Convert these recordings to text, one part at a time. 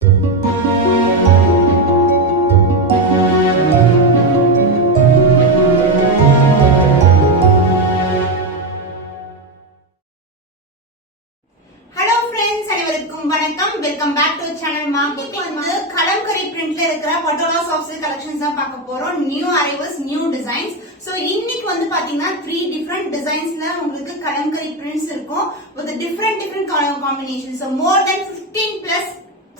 Welcome back to channel மா boutique. வந்து கலம்கரி பிரிண்ட்ல இருக்கிற பட்டோலா சாஃப்ட் சில்க் கலெக்ஷன்ஸ் தான் பார்க்க போறோம். New arrivals, new designs. So இன்னைக்கு வந்து பாத்தீங்கன்னா 3 டிஃபரெண்ட் டிசைன்ஸ்ல உங்களுக்கு கலம்கரி பிரிண்ட்ஸ் இருக்கும் with different colour combination. So more than 15 plus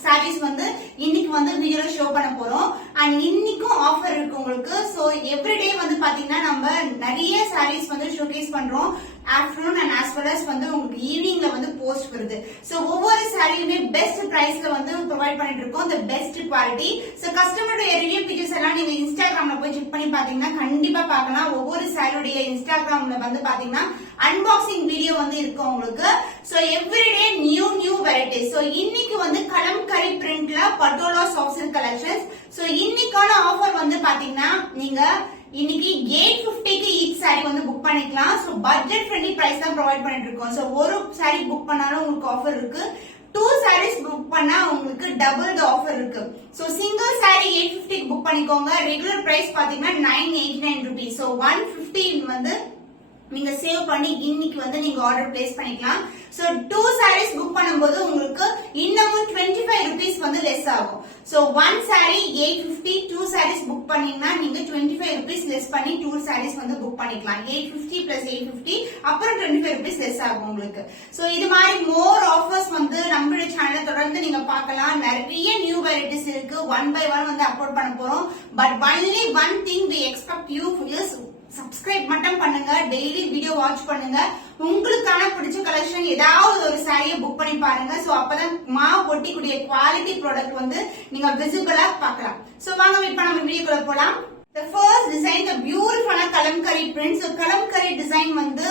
sarees வந்து இன்னைக்கு வந்து வீடியோல ஷோ பண்ண போறோம். அண்ட் இன்னைக்கும் ஆஃபர் இருக்கு உங்களுக்கு. சோ எவ்ரிடே வந்து பாத்தீங்கன்னா நம்ம நிறைய சாரீஸ் வந்து ஷோகேஸ் பண்றோம். Afternoon and as well as வந்து உங்களுக்கு ஈவினிங்ல வந்து போஸ்ட் வருது. சோ ஒவ்வொரு சாரியுமே பெஸ்ட் பிரைஸ்ல வந்து ப்ரொவைட் பண்ணிட்டு இருக்கோம். The best quality. சோ கஸ்டமருடைய ரிவ்யூ பிக்சர்ஸ் எல்லாம் நீங்க இன்ஸ்டாகிராம்ல போய் செக் பண்ணி பாத்தீங்கன்னா கண்டிப்பா பார்க்கலாம். ஒவ்வொரு சாரியுடைய இன்ஸ்டாகிராம்ல வந்து பாத்தீங்கன்னா அன்பாக்சிங் வீடியோ வந்து இருக்கும் உங்களுக்கு. So everyday new variety. So இன்னைக்கு வந்து கலம்கரி பிரிண்ட்ல Patola soft silk collections. So இன்னைக்கான ஆஃபர் வந்து பாத்தீங்கன்னா நீங்க இன்னைக்கு 850க்கு ஈச் சாரி வந்து புக் பண்ணிக்கலாம். சோ பட்ஜெட் ஃப்ரெண்ட்லி பிரைஸ் தான் ப்ரொவைட் பண்ணிட்டு இருக்கோம். சோ ஒரு சாரி புக் பண்ணாலும் உங்களுக்கு ஆஃபர் இருக்கு. 2 sarees புக் பண்ணா உங்களுக்கு டபுள் தி ஆஃபர் இருக்கு. சோ சிங்கிள் சாரி 850க்கு புக் பண்ணிக்கோங்க. ரெகுலர் பிரைஸ் பாத்தீங்கன்னா 989 rupees. சோ 150 வந்து நீங்க சேவ் பண்ணி இன்னைக்கு வந்து நீங்க ஆர்டர் பிளேஸ் பண்ணிக்கலாம். சோ 2 sarees புக் பண்ணும்போது உங்களுக்கு இன்னமும் 25 rupees வந்து லெஸ் ஆகும். சோ 1 saree 850, 2 sarees புக் பண்ணீங்கன்னா நீங்க 25 rupees லெஸ் பண்ணி 2 sarees வந்து புக் பண்ணிக்கலாம். 850 plus 850 அப்புறம் 25 rupees லெஸ் ஆகும் உங்களுக்கு. சோ இது மாதிரி மோர் ஆஃபர்ஸ் வந்து நம்மளுடைய சேனலை தொடர்ந்து நீங்க பார்க்கலாம். நிறைய நியூ வெரைட்டிஸ் இருக்கு. ஒன் பை ஒன் வந்து அப்லோட் பண்ண போறோம். But only one thing we expect you is subscribe மட்டும் பண்ணுங்க. டெய்லி வீடியோ வாட்ச் பண்ணுங்க. உங்களுக்கான பிடிச்ச கலெக்ஷன் ஏதாவது ஒரு சாரியை புக் பண்ணி பாருங்க. சோ அப்பதான் மா பொட்டிக்குடைய குவாலிட்டி ப்ராடக்ட் வந்து நீங்க விசிபிளா பார்க்கலாம். சோ வாங்க இப்ப நம்ம வீடியோக்குள்ள போலாம். The first design, the beautiful kalamkari print. So kalamkari design வந்து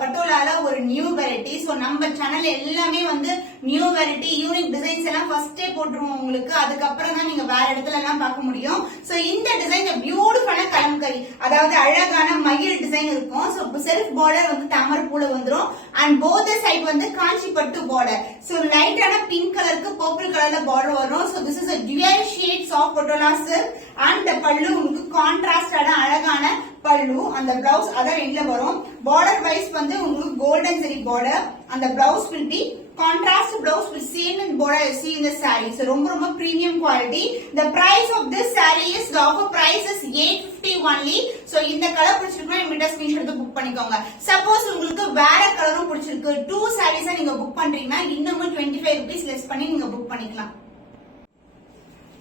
பட்டோலால ஒரு நியூ வெரைட்டி. சோ நம்ம சேனல் எல்லாமே வந்து நியூ வெரைட்டி யூனிக் டிசைன்ஸ் எல்லாம் ஃபர்ஸ்டே போட்டுருவோம் உங்களுக்கு. அதுக்கப்புறம் தான் நீங்க வேற இடத்துல எல்லாம் பார்க்க முடியும். சோ இந்த டிசைன் பியூட்டிஃபுல்லான கலம்கரி, அதாவது அழகான மயில் டிசைன் இருக்கும். சோ செல்ஃப் பார்டர் வந்து தாமரை பூல வந்துரும். அண்ட் போத் சைட் வந்து காஞ்சி பட்டு பார்டர். சோ லைட்டான பிங்க் கலருக்கு பர்பிள் கலர்ல பார்டர் வரும். So this is a dual shades of patola silk. And பல்லு உங்களுக்கு கான்ட்ராஸ்டான அழகான பல்லு. அந்த பிளவுஸ் அதர் எண்ட்ல வரும். பார்டர் வைஸ் வந்து உங்களுக்கு கோல்டன் ஜெரி பார்டர். அந்த blouse will be contrast blouse with same in border you see in the saree. So ரொம்ப premium quality. The price of this saree is, the offer price is 850 only. So இந்த colour பிடிச்சிருக்கா இமிடியேட்டா screenshot எடுத்து book பண்ணிக்கோங்க. Suppose உங்களுக்கு வேற கலரும் பிடிச்சிருக்கு, 2 sarees நீங்க புக் பண்றீங்கன்னா இன்னமும் 25 rupees லெஸ் பண்ணி நீங்க புக் பண்ணிக்கலாம்.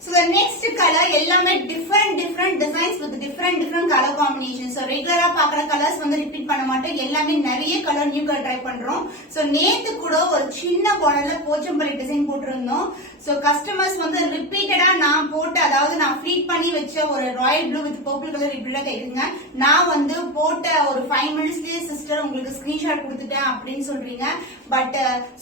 So the next color எல்லாமே different designs with different color combinations. So ரெகுலரா பாக்குற கலர்ஸ் வந்து ரிப்பீட் பண்ண மாட்டோம். எல்லாமே நிறைய கலர் நியூ கலர் ட்ரை பண்றோம். So நேத்து கூட ஒரு சின்ன பார்டர்ல போச்சம்பள்ளி டிசைன் போட்டிருந்தோம். So கஸ்டமர்ஸ் வந்து ரிப்பீட்டடா நான் போட்டு, அதாவது நான் ஃப்ளீட் பண்ணி வச்ச ஒரு royal blue with purple colour ரிப்பீட்டடா கேக்குங்க. நான் வந்து போட்ட ஒரு 5 minutesலயே சிஸ்டர் உங்களுக்கு ஸ்கிரீன்ஷாட் கொடுத்துட்டேன் அப்படின்னு சொல்றீங்க. பட்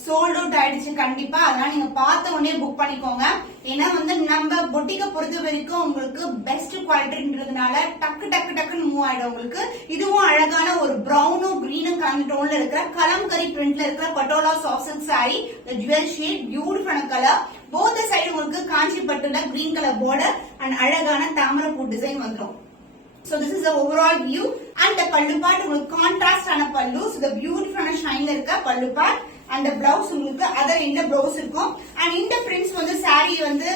சோல்ட் அவுட் ஆயிடுச்சு கண்டிப்பா. அதனால நீங்க பார்த்த உடனே புக் பண்ணிக்கோங்க. ஏன்னா வந்து நம்ம பொட்டிக்க பொறுத்த வரைக்கும் உங்களுக்கு பெஸ்ட் குவாலிட்டின்றதுனால டக்குன்னு மூவ் ஆயிடும் உங்களுக்கு. இதுவும் அழகான ஒரு பிரவுனும் கிரீனும் கலந்த டோன்ல இருக்கிற கலம்கரி பிரிண்ட்ல இருக்கிற patola soft silk sorry. Jewel shade பியூட்டிஃபுல்லான கலர். போத் சைடு உங்களுக்கு காஞ்சி பட்டுல கிரீன் கலர் பார்டர் அண்ட் அழகான தாமரை பூ டிசைன் வந்துடும். So this is the overall view. And the pallu part உங்களுக்கு கான்ட்ராஸ்ட் ஆன பல்லு. So the beautiful ஷைன்ல இருக்க பல்லு part. And the blouse உங்களுக்கு அதர் இந்த blouse இருக்கும். And இந்த prints வந்து saree வந்து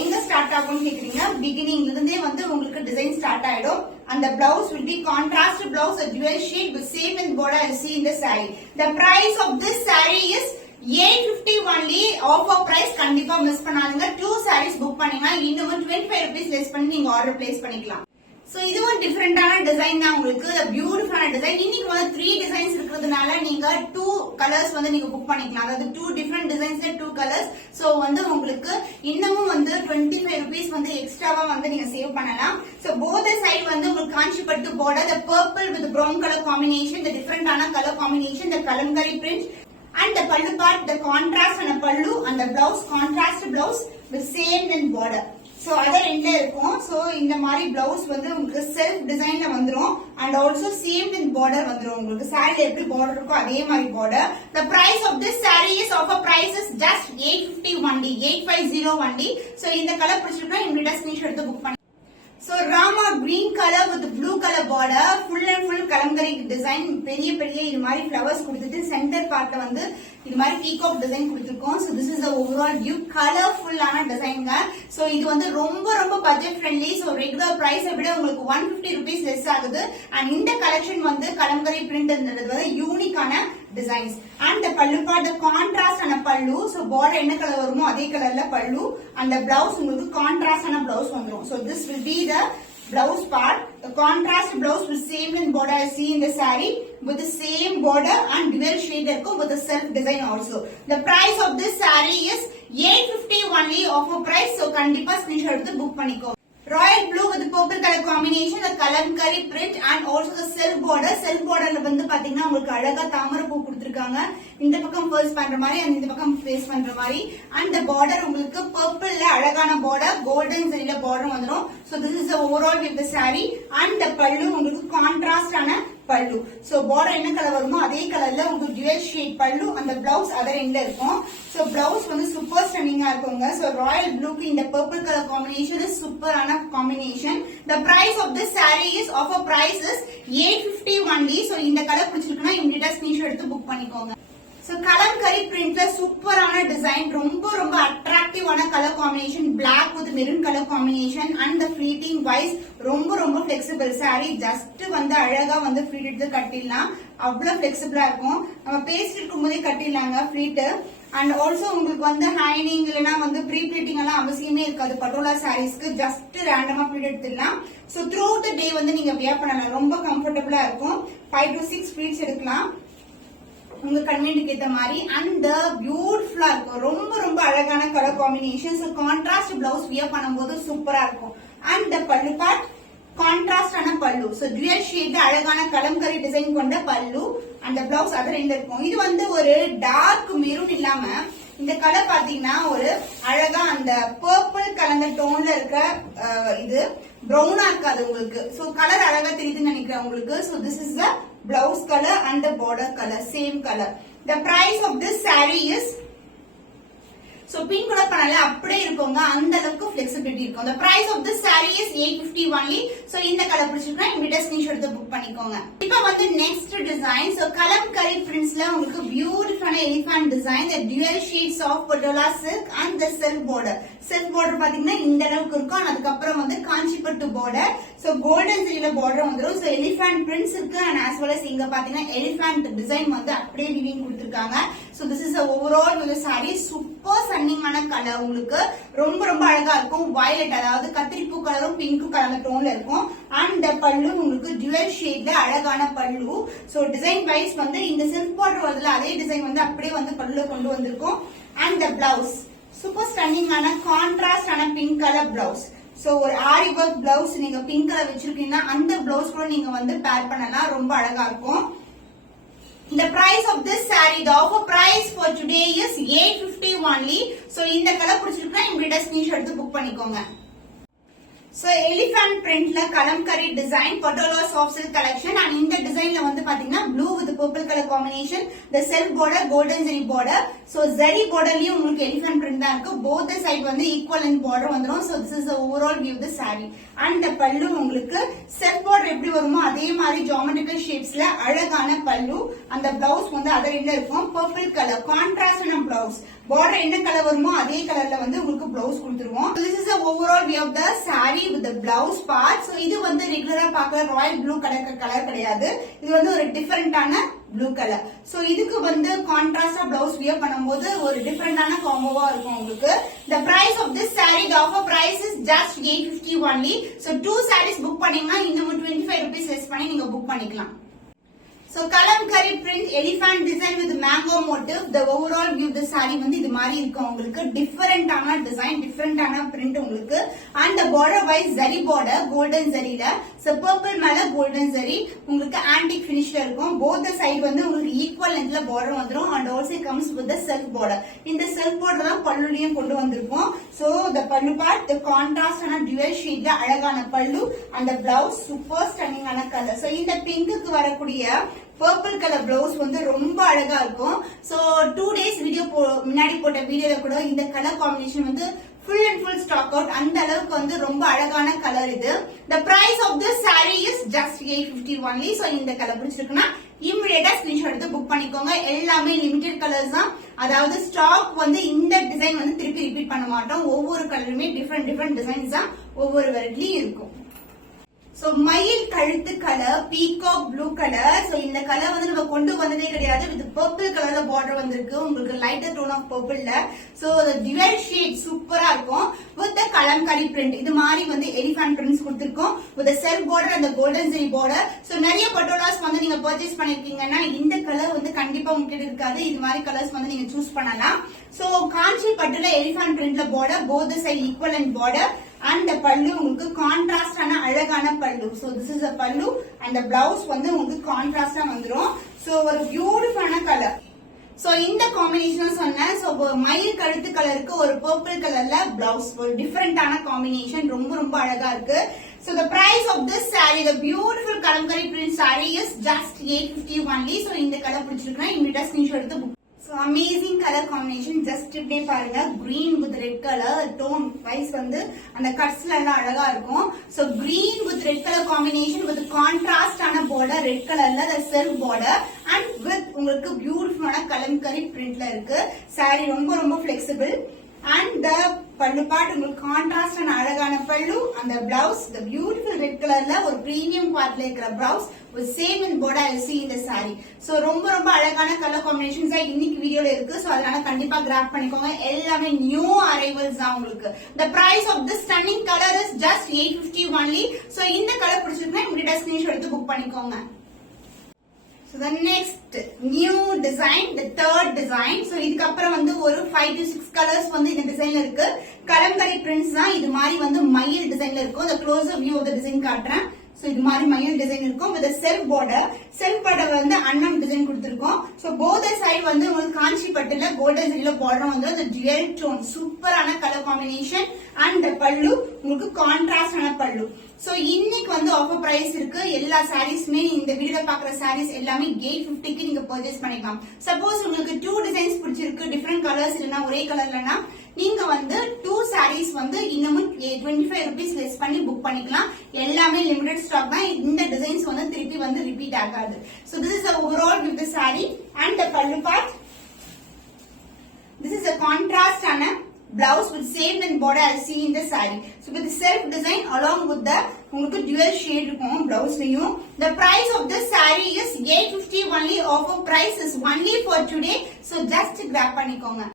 எங்க ஸ்டார்ட் ஆகும்னு கேக்குறீங்க. பிகினிங்ல இருந்தே வந்து உங்களுக்கு டிசைன் ஸ்டார்ட் ஆயிடும். And the blouse will be contrast blouse, a dual shade with same in border as see in the saree. The price of this saree is 850 only. Offer price கண்டிப்பா miss பண்ணாதீங்க. 2 sarees book பண்ணீங்கன்னா இன்னும் 25 rupees less பண்ணி நீங்க order place பண்ணிக்கலாம். So இதுவும் டிஃபரெண்டான design தான் உங்களுக்கு. பியூட்டிஃபுல்லான டிசைன். இன்னைக்கு வந்து 3 டிசைன்ஸ் இருக்கிறதுனால நீங்க 2 கலர்ஸ் வந்து நீங்க புக் பண்ணிக்கலாம். அதாவது 2 டிஃபரெண்ட் டிசைன்ஸ்ல 2 கலர்ஸ். சோ வந்து உங்களுக்கு இன்னமும் வந்து 25 rupees வந்து எக்ஸ்ட்ராவா வந்து நீங்க சேவ் பண்ணலாம். சோ போத் சைடு வந்து உங்களுக்கு காஞ்சி பட்டு border, the purple with brown color combination, the different color combination, the kalamkari print, and the pallu part, the contrast and a pallu, and the blouse contrast blouse with same in border. So other எண்ட்ல இருக்கும். So இந்த மாதிரி blouse வந்து உங்களுக்கு self டிசைன்ல வந்துரும் and also same with border வந்துரும். உங்களுக்கு சாரில எப்படி பார்டர் இருக்கோ அதே மாதிரி border. The price of this saree is offer price is just 850 only, 850 only. So இந்த கலர் பிடிச்சிருக்கா இமிடியேட்டா ஸ்கிரீன்ஷாட் எடுத்து புக் பண்ணி. So Rama green color with blue color border, full and full kalamkari design, பெரிய பெரிய இது மாதிரி flowers கொடுத்துட்டு centre பார்ட்ல வந்து இது மாதிரி பீகாக் டிசைன் கொடுத்திருக்கோம். So this is the overall view, colorful ஆன டிசைன்ங்க. So இது வந்து ரொம்ப ரொம்ப budget friendly. So regular price விட உங்களுக்கு 150 rupees லெஸ் ஆகுது. அண்ட் இந்த கலெக்ஷன் வந்து கலம்கரி பிரிண்ட்ன்றது வந்து யூனிக்கான designs. And pallu part contrast ஆன பல்லு. சோ பார்டர் என்ன கலர் வருமோ அதே கலர்ல பல்லு. அந்த பிளவுஸ் உங்களுக்கு கான்ட்ராஸ்ட் ஆன பிளவுஸ் வந்துரும். So this will be the blouse part. The contrast blouse will same in border as see in the saree with the same border and dual shade irukkum with the self design also. The price of this saree is 850 only offer price. So kandipa screenshot eduthu book paniko. Royal blue with the purple color combination, the kalamkari print and also the self border. Self border ல வந்து பாத்தீங்கன்னா உங்களுக்கு அழகா தாமரை பூ கொடுத்திருக்காங்க. இந்த பக்கம் first பண்ற மாதிரி and இந்த பக்கம் ஃபேஸ் பண்ற மாதிரி. And the border உங்களுக்கு purple ல அழகான border, golden zari border வந்துரும். So this is the overall with the saree and the pallu உங்களுக்கு contrast ஆன பல்லு. சோ பார்டர் என்ன கலர் வருமோ அதே கலர்ல உங்களுக்கு டுவல் ஷேட் பல்லு. அந்த பிளவுஸ் அதர் எண்ட்ல இருக்கும். சோ பிளவுஸ் வந்து சூப்பர் ஸ்டன்னிங்கா இருக்குங்க. சோ ராயல் ப்ளூக்கு இந்த பர்பிள் கலர் காம்பினேஷன் இஸ் சூப்பரான combination. The price of this saree is offer price is 850 only. So இந்த கலர் பிடிச்சிருக்குன்னா இமிடியேட்டா ஸ்கிரீன்ஷாட் எடுத்து புக் பண்ணிக்கோங்க. சோ கலம்கரி பிரிண்ட்ல சூப்பரான டிசைன், ரொம்ப ரொம்ப அட்ராக்டிவான colour combination, black with maroon colour combination and the pleating wise ரொம்ப ரொம்ப பிளெக்சிபிள். சாரி ஜஸ்ட் வந்து அழகா வந்து ஃபிளீட் எடுத்து கட்டிடலாம். அவ்வளவு பிளெக்சிபிளா இருக்கும். நம்ம பேசிட்டு இருக்கும் போதே கட்டிடலாங்க ஃபிளீட். அண்ட் ஆல்சோ உங்களுக்கு வந்து ஹைனிங் இல்லைன்னா வந்து ப்ரீ பிளீட்டிங் எல்லாம் அவசியமே இருக்காது. பட்டோலா சாரீஸ்க்கு ஜஸ்ட் ரேண்டமா ஃபிளீட் எடுத்துடலாம். சோ த்ரூ அவுட் த டே வந்து நீங்க வியர் பண்ணலாம். ரொம்ப கம்ஃபர்டபுளா இருக்கும். 5 to 6 ஃபிளீட்ஸ் எடுக்கலாம் உங்க கன்வீனியன்ட்க்கு ஏத்த மாதிரி. அண்ட் பியூட்டிஃபுல்லா இருக்கும். ரொம்ப ரொம்ப அழகான colour combination. So contrast blouse wear பண்ணும்போது சூப்பரா இருக்கும். அண்ட் பல்லு பார்ட் கான்ட்ராஸ்ட் ஆன பல்லு. சோ டுவல் ஷேட் அழகான கலம்கரி டிசைன் கொண்ட பல்லு. அந்த பிளவுஸ் அதர் எண்ட்ல இருக்கும். இது வந்து ஒரு டார்க் மெரூன் இல்லாம இந்த கலர் பாத்தீங்கன்னா ஒரு அழகா அந்த பர்பிள் கலந்த டோன்ல இருக்கிற இது பிரவுனா இருக்காது உங்களுக்கு. சோ கலர் அழகா தெரியுதுன்னு நினைக்கிறேன் உங்களுக்கு. So this is the blouse color and the border color, same color. The price of this saree is so pink கூட பண்ணல அப்படியே இருக்குங்க. அந்த அளவுக்கு flexibility இருக்கும். The price of this saree is 850 only. So இந்த கலர் பிடிச்சிருக்கா இமிடியேட்டா ஸ்கிரீன்ஷாட் எடுத்து புக் பண்ணிக்கோங்க. இப்போ வந்து நெக்ஸ்ட் டிசைன். So கலம்கரி பிரிண்ட்ஸ்ல உங்களுக்கு பியூட்டிஃபுல்லான elephant design, the dual shades of patola silk and the self border. self border பாத்தீங்கன்னா இந்த அளவுக்கு இருக்கும். அதுக்கு அப்புறம் வந்து காஞ்சிபட்டு border. So golden zari border வந்துரும். So elephant prints இருக்கு and as well as இங்க பாத்தீங்கன்னா elephant design வந்து அப்படியே வீவிங் கொடுத்திருக்காங்க. So this is the overall with the saree. Super stunning ஆன கலர் உங்களுக்கு ரொம்ப ரொம்ப அழகா இருக்கும். violet அதாவது கத்திரிப்பூ கலரும் பிங்க் கலர் டோன்ல இருக்கும். அண்ட் பல்லு உங்களுக்கு டுவல் ஷேட்ல அழகான பல்லு. சோ டிசைன் வைஸ் வந்து இந்த சில்க் பார்டர் வரதுல அதே டிசைன் வந்து அப்படியே வந்து பல்லுல கொண்டு வந்திருக்கும். அண்ட் பிளவுஸ் சூப்பர் ஸ்டன்னிங் ஆன கான்ட்ராஸ்ட் ஆன பிங்க் கலர் பிளவுஸ். சோ ஒரு ஆரி ஒர்க் பிளவுஸ் நீங்க பிங்க் கலர் வச்சிருக்கீங்கன்னா அந்த பிளவுஸ் கூட நீங்க வந்து பேர் பண்ணலாம். ரொம்ப அழகா இருக்கும். The price of this saree, the offer price for today is 850 only. So இந்த கலர் பிடிச்சிருக்குன்னா இமிடியேட்டா ஸ்கிரீன்ஷாட் எடுத்து புக் பண்ணிக்கோங்க. So elephant printல Kalamkari design Patola soft silk collection. And இந்த டிசைன்ல வந்து பாத்தீங்கன்னா blue with purple colour combination, the self border golden zari border. So zari borderலயும் உங்களுக்கு elephant print தான் இருக்கு. both the side வந்து equal length border வந்துரும். So this is the overall view of the saree. and the பல்லு உங்களுக்கு self border எப்படி வருமோ அதே மாதிரி geometrical shapesல அழகான பல்லு. அந்த பிளவுஸ் வந்து அதர் எண்ட்ல இருக்கும். purple color contrast ஆன பிளவுஸ். border என்ன கலர் வருமோ அதே கலர்ல வந்து உங்களுக்கு பிளவுஸ் கொடுத்துருவோம். So this is the overall view of the saree with the blouse part. So இது வந்து ரெகுலரா பார்க்குற ராயல் ப்ளூ கலர் கிடையாது. இது வந்து ஒரு டிஃபரெண்டான ப்ளூ கலர். சோ இதுக்கு வந்து கான்ட்ராஸ்டா பிளவுஸ் வியர் பண்ணும்போது ஒரு டிஃபரெண்டான காம்போவா இருக்கும் உங்களுக்கு. The price of this saree, the offer price is just 850 only. So 2 sarees book பண்ணீங்கன்னா இன்னும் 25 rupees லெஸ் பண்ணி நீங்க புக் பண்ணிக்கலாம். So kalamkari print elephant design with mango motif. The overall view the saree வந்து இது மாதிரி இருக்கும் உங்களுக்கு. டிஃபரெண்டான டிசைன், டிஃபரெண்டான print உங்களுக்கு. and the border wise zari border golden zariல. So purple மேல golden zari உங்களுக்கு antique finishல இருக்கும். both the side வந்து உங்களுக்கு equal lengthல border வந்துரும் and also comes with the self border. இந்த self border தான் பல்லுலயும் கொண்டு வந்திருக்கும். So the pallu part, the contrast and dual shade la அழகான பல்லு and the blouse super stunning ஆன color. So இந்த பிங்க்குக்கு வரக்கூடிய purple color blouse வந்து ரொம்ப அழகா இருக்கும். So 2 days video முன்னாடி போட்ட வீடியோல கூட இந்த கலர் காம்பினேஷன் வந்து full and full stock out. அந்த அளவுக்கு வந்து ரொம்ப அழகான கலர் இது. The price of this saree is just 850 only. So இந்த கலர் பிடிச்சிருக்குன்னா இமிடியேட்டா ஸ்கிரீன்ஷாட் எடுத்து புக் பண்ணிக்கோங்க. எல்லாமே லிமிடெட் கலர்ஸ் தான். அதாவது ஸ்டாக் வந்து இந்த டிசைன் வந்து திருப்பி ரிப்பீட் பண்ண மாட்டோம். ஒவ்வொரு கலருமே டிஃபரெண்ட் டிசைன்ஸ் தான் ஒவ்வொரு வெரைட்டிலயும் இருக்கும். சோ மயில் கழுத்து colour peacock blue colour. So இந்த கலர் வந்து நம்ம கொண்டு வந்ததே கிடையாது. வித் பர்பிள் கலர்ல பார்டர் வந்திருக்கு. உங்களுக்கு லைட்டர் டோன் ஆஃப் பர்பிள்ல. சோ டியூவல் ஷேட் சூப்பரா இருக்கும். வித் கலம்காரி பிரிண்ட் இது மாதிரி வந்து எலிஃபண்ட் பிரிண்ட்ஸ் கொடுத்திருக்கோம். வித் செல்ஃப் பார்டர் அந்த கோல்டன் ஜெரி பார்டர். சோ நிறைய பட்டோலாஸ் வந்து நீங்க பர்ச்சேஸ் பண்ணிருக்கீங்கன்னா இந்த கலர் வந்து கண்டிப்பா உங்ககிட்ட இருக்காது. இது மாதிரி கலர்ஸ் வந்து நீங்க சூஸ் பண்ணலாம். சோ காஞ்சி பட்டுல எலிஃபண்ட் பிரிண்ட்ல border both side equivalent border and the pallu உங்களுக்கு கான்ட்ராஸ்ட் ஆன அழகான பல்லு. So this is a pallu and the blouse வந்து உங்களுக்கு கான்ட்ராஸ்டா வந்துரும். So ஒரு பியூட்டிஃபுல்லான கலர். So இந்த காம்பினேஷன் சொன்னேன். So மயில் கழுத்து கலருக்கு ஒரு பர்பிள் கலர்ல பிளவுஸ் ஒரு டிஃபரெண்டான காம்பினேஷன் ரொம்ப அழகா இருக்கு. So the price of this saree, the beautiful kalamkari print saree is just 850 only. So இந்த கலர் பிடிச்சிருக்கா இமிடியேட்டா ஸ்கிரீன்ஷாட் எடுத்து So amazing color combination. Just இப்படியே பாருங்க green with red color tone wise வந்து அந்த கட்ஸ்ல எல்லாம் அழகா இருக்கும். So green with red color combination with contrast ஆன border red colorல the self border and with உங்களுக்கு beautiful ஆன கலம்கரி printல இருக்கு. saree ரொம்ப flexible and the pallu part உங்களுக்கு contrast ஆன அழகான பல்லு and the blouse the beautiful red colorல ஒரு premium partல இருக்கிற blouse with same in border I see in the saree. So ரொம்ப அழகான கலர் காம்பினேஷன்ஸ் இன்னைக்கு வீடியோல இருக்கு. சோ அதனால கண்டிப்பா கிராப் பண்ணிக்கோங்க. எல்லாமே நியூ அரைவல்ஸ் தான் உங்களுக்கு. The price of this stunning color is just 850 only. So இந்த கலர் பிடிச்சிருந்தா இமிடியேட்டா ஸ்கிரீன்ஷாட் எடுத்து புக் பண்ணிக்கோங்க. So the next new design, the third design. So இதுக்கு அப்புறம் வந்து ஒரு 5 to 6 colors வந்து இந்த டிசைன்ல இருக்கு. கலம்கரி prints தான் இது மாதிரி வந்து மயில் டிசைன்ல இருக்கும். The closer view of the design காட்டுறேன். So இது மாதிரி மயில் டிசைன் இருக்கும். with a self border வந்து அன்னம் டிசைன் கொடுத்திருக்கோம். So both side வந்து உங்களுக்கு காஞ்சி பட்டுல கோல்டன் ஜெரில பார்டர் வந்து அந்த dual tone சூப்பரான கலர் காம்பினேஷன் and பல்லு உங்களுக்கு கான்ட்ராஸ்ட் ஆன பல்லு. சோ இன்னைக்கு வந்து ஆஃபர் பிரைஸ் இருக்கு. எல்லா சாரீஸ்மே இந்த வீடியோல பாக்குற சாரீஸ் எல்லாமே 850க்கு நீங்க பர்ச்சேஸ் பண்ணிக்கலாம். சப்போஸ் உங்களுக்கு 2 டிசைன்ஸ் பிடிச்சிருக்கு டிஃபரெண்ட் கலர்ஸ் இல்லனா ஒரே கலர்லனா நீங்க வந்து 2 சாரீஸ் வந்து இன்னமும் 25 rupees லெஸ் பண்ணி புக் பண்ணிக்கலாம். எல்லாமே லிமிடெட் ஸ்டாக் தான். இந்த டிசைன்ஸ் வந்து திருப்பி வந்து ரிப்பீட் ஆகாது. So this is the overall with the saree and the pallu part. This is a contrast and a blouse with same and border as seen in the saree. So with the self design along with the உங்களுக்கு dual shade இருக்கும் பிளவுஸ்லயும். The price of this saree is 850 only. Offer price is only for today. So just grab பண்ணிக்கோங்க.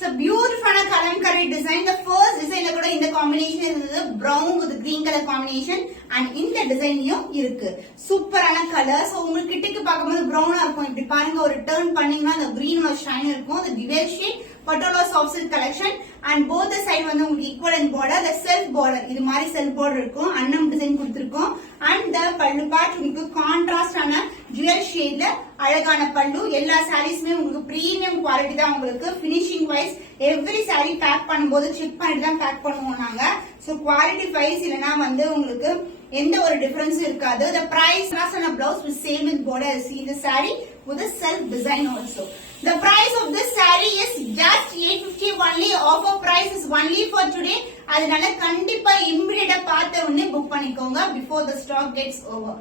So beautiful kalamkari design. The first design கூட இந்த combination இருந்தது brown with green color combination and இந்த டிசைன்லயும் இருக்கு. சூப்பரான colour. So உங்களுக்கு கிட்டக்கு பாக்கும்போது பிரவுனா இருக்கும். இப்படி பாருங்க ஒரு டர்ன் பண்ணீங்கன்னா அந்த green ஒரு ஷைன் இருக்கும். the dual shade patola soft silk collection and both the side வந்து உங்களுக்கு equivalent border the self border இது மாதிரி செல்ஃப் border இருக்கும். அன்னம் டிசைன் கொடுத்திருக்கோம் and the pallu part உங்களுக்கு கான்ட்ராஸ்ட் ஆன dual shadeல அழகான பல்லு. எல்லா சாரீஸ்மே உங்களுக்கு பிரீமியம் குவாலிட்டி தான். உங்களுக்கு finishing wise every saree pack பண்ணும்போது செக் பண்ணிட்டு தான் பேக் பண்ணுவோம் நாங்க. சோ குவாலிட்டி வைஸ் இல்லனா வந்து உங்களுக்கு எந்த ஒரு டிஃபரன்ஸ் இருக்காது. the price on a blouse with same with border as see the saree with a self design also. The price of this saree is just 850 only. Offer price is only for today. அதனால கண்டிப்பா இமிடியேட்டா பார்த்த உடனே book பண்ணிக்கோங்க before the stock gets over.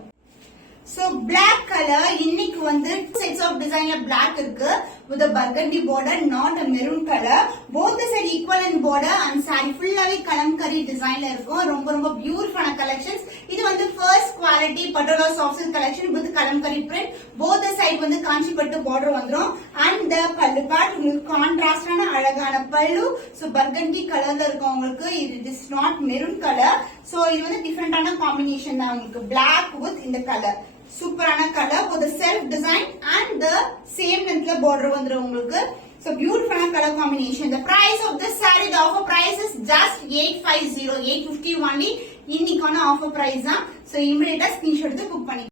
So black color இன்னைக்கு வந்து sets of designல black இருக்கு with a burgundy border not a maroon color. Both the side equal in border and saree fullaவே kalamkari designல இருக்கும். ரொம்ப beautiful collections. இது வந்து first quality patola soft silk collection with kalamkari print. Both the side வந்து காஞ்சி பட்டு border வந்துரும் and the pallu part உங்களுக்கு contrast ஆன அழகான பல்லு. So burgundy colorல இருக்கும் உங்களுக்கு. It is not maroon color. So இது வந்து different ஆன combination தான் உங்களுக்கு black with இந்த color. சூப்பரான colour with the self design and the same lengthல border வந்துரும் உங்களுக்கு. So beautiful color combination. The price of this saree, the offer price is just 850 only. இன்னைக்கான offer price தான். So immediate screenshot எடுத்து book பண்ணி.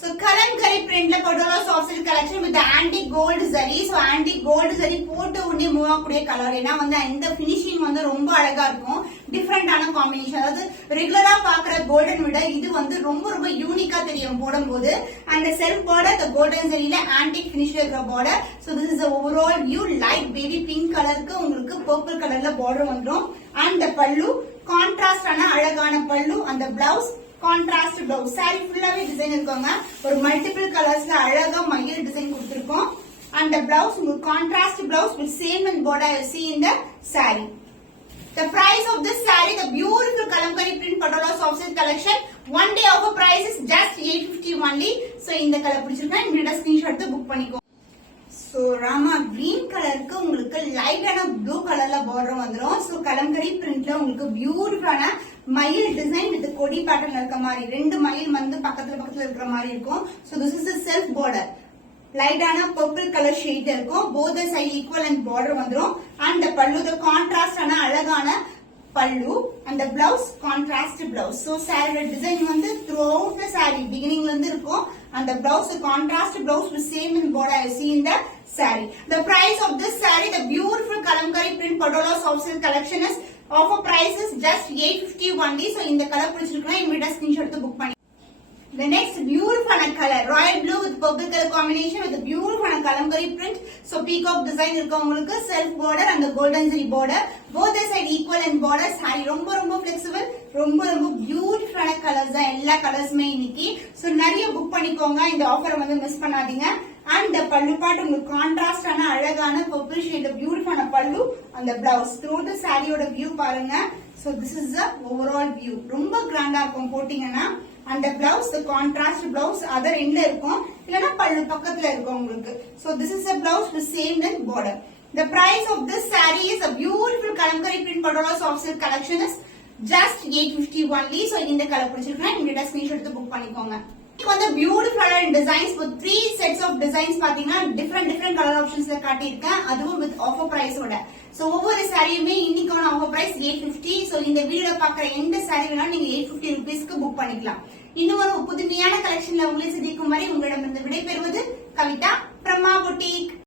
So kalamkari print la Padala soft silk collection with the antique gold zari. So antique gold zari போட்டு உடனே move ஆகக்கூடிய colour. ஏன்னா வந்து இந்த ஃபினிஷிங் வந்து ரொம்ப அழகா இருக்கும். டிஃபரெண்டான காம்பினேஷன். அதாவது ரெகுலரா பாக்குற கோல்டன் விட இது வந்து ரொம்ப ரொம்ப யூனிக்கா தெரியும் போடும்போது. And self border the golden zariல antique finish இருக்கிற border. So this is the overall view. Light baby pink கலருக்கு உங்களுக்கு purple கலர்ல பார்டர் வந்துரும். And the pallu கான்ட்ராஸ்ட் ஆன அழகான பல்லு. அந்த பிளவுஸ் கான்ட்ராஸ்ட் பிளவுஸ். சாரி ஃபுல்லாவே டிசைன் இருக்குங்க. ஒரு மல்டிபிள் கலர்ஸ்ல அழகா மயில் டிசைன் கொடுத்திருக்கோம். And the blouse உங்களுக்கு contrast blouse with same and border you see in the saree. The price of this saree, the beautiful kalamkari print Patola soft silk collection, one day offer price is just 850 only. So இந்த colour பிடிச்சிருக்கா இந்த screenshot எடுத்து book பண்ணிக்கோ. So Rama green கலருக்கு உங்களுக்கு லைட்டான blue கலர்ல border வந்துரும். So கலம்கரி பிரிண்ட்ல உங்களுக்கு பியூட்டிஃபுல்லான மயில் டிசைன் வித் கொடி பேட்டர்ன்ல இருக்க மாதிரி ரெண்டு மயில் வந்து பக்கத்துல இருக்கிற மாதிரி இருக்கும். So this is the self border. லைட்டான பர்பிள் கலர் ஷேட் இருக்கும். Both side equal and border வந்துரும். அண்ட் the பல்லு the கான்ட்ராஸ்ட் ஆன அழகான பல்லு and the blouse contrast blouse. So saree design வந்து throughout the saree beginning ல இருந்து இருக்கும். And the blouse the contrast blouse with same in border you see in the saree. The price of this saree, the beautiful kalamkari print Patola soft silk collection is offer price is just 850 only. So இந்த colour பிடிச்சிருக்குன்னா இமிடியேட்டா screenshot எடுத்து book பண்ணி. The next beautiful color, royal blue with purple color combination with a beautiful kalamkari print. So peacock design irukku ungalku self border and the golden zari border. Both the side equal and border. Saree ரொம்ப flexible, ரொம்ப beautiful colors தான் எல்லா கலர்ஸ்மே இன்னைக்கு. So நிறைய book பண்ணிக்கோங்க. இந்த ஆஃபரை வந்து மிஸ் பண்ணாதீங்க. And the pallu part உங்களுக்கு கான்ட்ராஸ்ட் ஆன அழகான purple shade beautiful pallu and the blouse. Through the saree oda view பாருங்க. So this is the overall view. ரொம்ப கிராண்டா இருக்கும் போட்டீங்கன்னா. And the blouse, the contrast blouse other end இருக்கும். இல்லனா பல்லு பக்கத்துல இருக்கும் உங்களுக்கு. So this is a blouse with same length border. The price of this saree is a beautiful kalamkari print Patola soft silk collection is just 850 only. So இந்த colour பிடிச்சிருக்கா இமிடியேட்டா screenshot எடுத்து book பண்ணிக்கோங்க. இப்போ வந்து beautiful designs with 3 sets of designs பாத்தீங்கன்னா different colour ஆப்ஷன்ஸ்ல காட்டியிருக்கேன். அதுவும் with offer price ஓட. So ஒவ்வொரு சாரியுமே இன்னைக்கான ஆஃபர் பிரைஸ் 850. So இந்த வீடியோல பாக்குற எந்த சாரி வேணாலும் நீங்க 850 ரூபீஸ்க்கு புக் பண்ணிக்கலாம். இன்னும் ஒரு புதுமையான கலெக்ஷன்ல உங்களை சந்திக்கும் வரை உங்களிடமிருந்து விடைபெறுவது கவிதா from Ma Boutique.